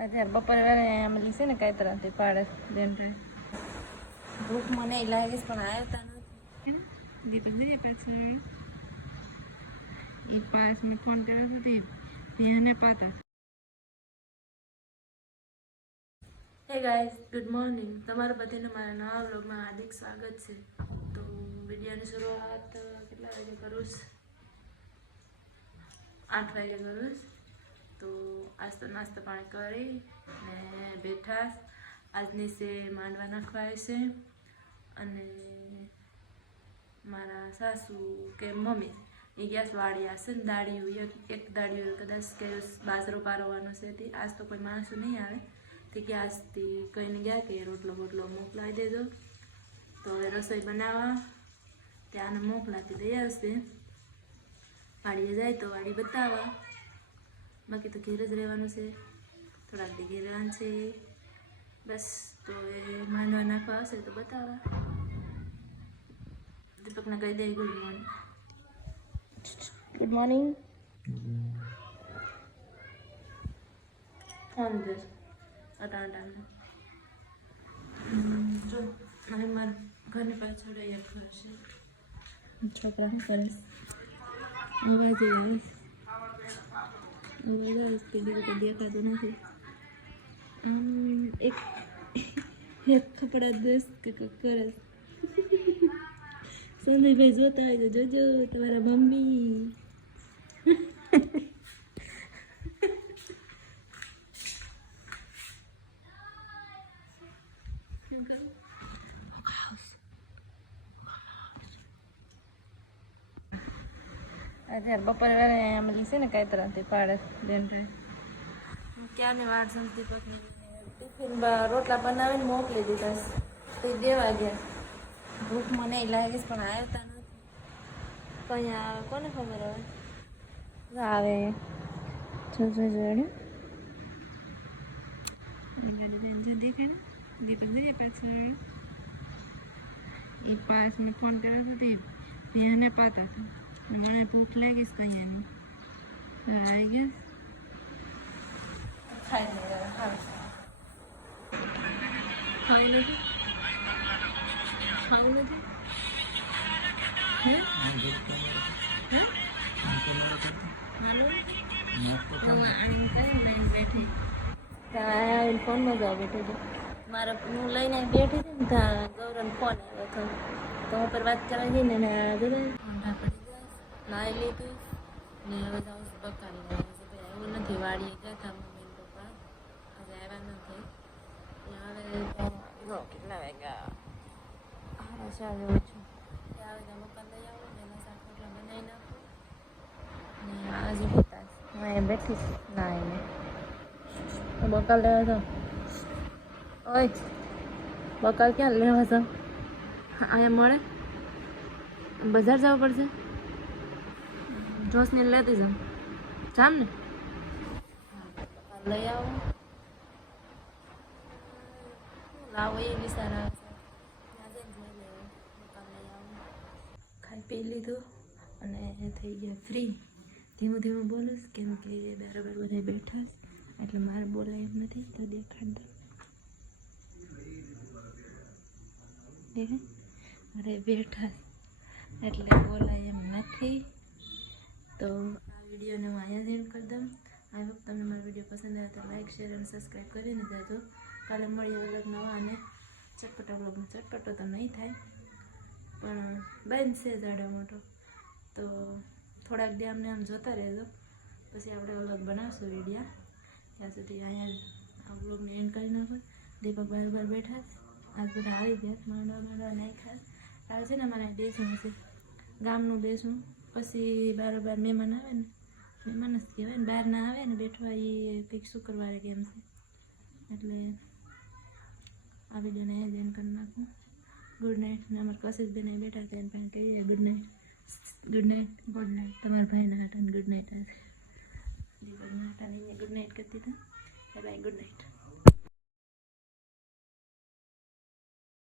આજે બપોરે વેલા આમેલી છે ને કઈ તરફથી પાડે બેન રે ભૂખ મને લાગે છે પણ આવતા નથી દીપક દીદી પાછળ એ પાસ મેં ફોન કર્યો હતો તે બિહાને પાતા. Hey guys, good morning. તમારા બધાને મારા નવા વ્લોગમાં હાર્દિક સ્વાગત છે. તો વિડીયોની શરૂઆત કેટલા વાગે કરું? 8 વાગે કરું. તો આજ તો નાસ્તો પાણી કરી ને બેઠા. આજની છે માંડવા નાખવા છે અને મારા સાસુ કે મમ્મી એ ગેસ વાળી હશે ને દાળિયું એક દાળિયું કદાચ કે બાજરો પારવાનો છે તે આજ તો કોઈ માણસો નહીં આવે તે કે આજથી કહીને ગયા કે રોટલો બોટલો મોકલાવી દેજો. તો હવે રસોઈ બનાવવા ત્યાંને મોકલાતી દઈ આવશે. વાડીએ જાય તો વાડી બતાવવા, બાકી તો ઘેર જ રહેવાનું છે. થોડાક દી ઘેર રહેવાનું છે બસ. તો એ માંડવા નાખવા આવશે તો બતાવવા. દીપકને કહી દે good morning. Good morning. Phone દે અટાણા જો મને મારા ઘરની પાછળ એક ઘર છે. છોકરા શું કરે? અવાજ આવે કે બીજું કંઈ દેખાતું નથી. એક કપડા દોસ્ત કે કરે. સંજયભાઈ જોતા હોય તો જોજો તમારા મમ્મી. આજે બપોરે વેલા આમેલી છે ને કઈ તરફથી પાડે બેન રે ક્યારની વાટ સમતી પત્ની ટિફિન રોટલા બનાવીને મોકલી દીધા તો દેવા ગયા. ભૂખ મને લાગે છે પણ આવતા નથી. કઈ આવે કોને ખબર હવે આવે જોડે દેખાય ને દીપક દીદી પાછળ એ પાસ મેં ફોન કર્યો હતો તે બિહાને પાતા હતા. મને ભૂખ લાગી છે કઈ નહીં આવી ગયા. ખાઈ નથી ખાવું નથી ફોનમાં જાવ બેઠો હતો મારે. હું લઈને બેઠી હતી ને ત્યાં ગૌરવનો ફોન આવ્યો હતો તો હું પર વાત કરવા જઈને ને ઠંડા પડી ગયા. નાહી લીધું ને હવે જાઉં છું બકાલી લાવી છે. એવું નથી વાડીએ ગયા હતા મમ્મી પપ્પા આજે આવ્યા નથી. હવે તો કેટલા વાગ્યા? 4:30 જેવું છું. આવે તો મકાન લઈ આવું ને એના શાક રોટલા બનાવી નાખું ને આજે હોતા હું અહીંયા બેઠી છું. ના એને બકાલ લેવા જાઉં. ઓય બકાલ ક્યાં લેવા જાઉં? અહીંયા મળે? બજાર જવું પડશે? જોશને લેતી જાઉં. જામ ને લઈ આવું. લાવો એ વિચાર આવે છે. ખાઈ પી લીધું અને થઈ ગયા ફ્રી. ધીમું ધીમું બોલું કેમ કે બરાબર બધા બેઠા એટલે મારે બોલાય એમ નથી. તો દેખાડ અરે બેઠા એટલે બોલાય એમ નથી. તો આ વિડીયોને હું અહીંયા એન્ડ કરી દઉં. આઈ હોપ તમને મારો વિડીયો પસંદ આવે તો લાઈક શેર અને સબસ્ક્રાઈબ કરીને જાજો. કાલે મળીએ અલગ નવા અને ચટપટા બ્લોગમાં. ચટપટો તો નહીં થાય પણ બનશે જાડો મોટો. તો થોડાક દી આમને આમ જોતા રહેજો પછી આપણે અલગ બનાવશું વિડીયો. ત્યાં સુધી અહીંયા આ બ્લોગને એન્ડ કરી નાખો. દીપક બરાબર બેઠા આજ બધા આવી ગયા. માંડવા નાખ્યા. કાલે છે ને અમારે બેસવું છે ગામનું બેસવું. પછી બરાબર મહેમાન આવે ને મહેમાન જ કહેવાય ને બહાર ના આવે ને બેઠવા એ કંઈક શુક્રવારે કેમ છે એટલે આ વિડીયોને એન્ડ કરી નાખું. Good night. ને અમારે કશિશ બેન બેઠા હતા એને પણ કહીએ good night. Good night. Good night. તમારા ભાઈના હાટાને ગુડ નાઇટ. આજે દીપકના હાટાને ગુડ નાઇટ કરતી હતા. Bye good night.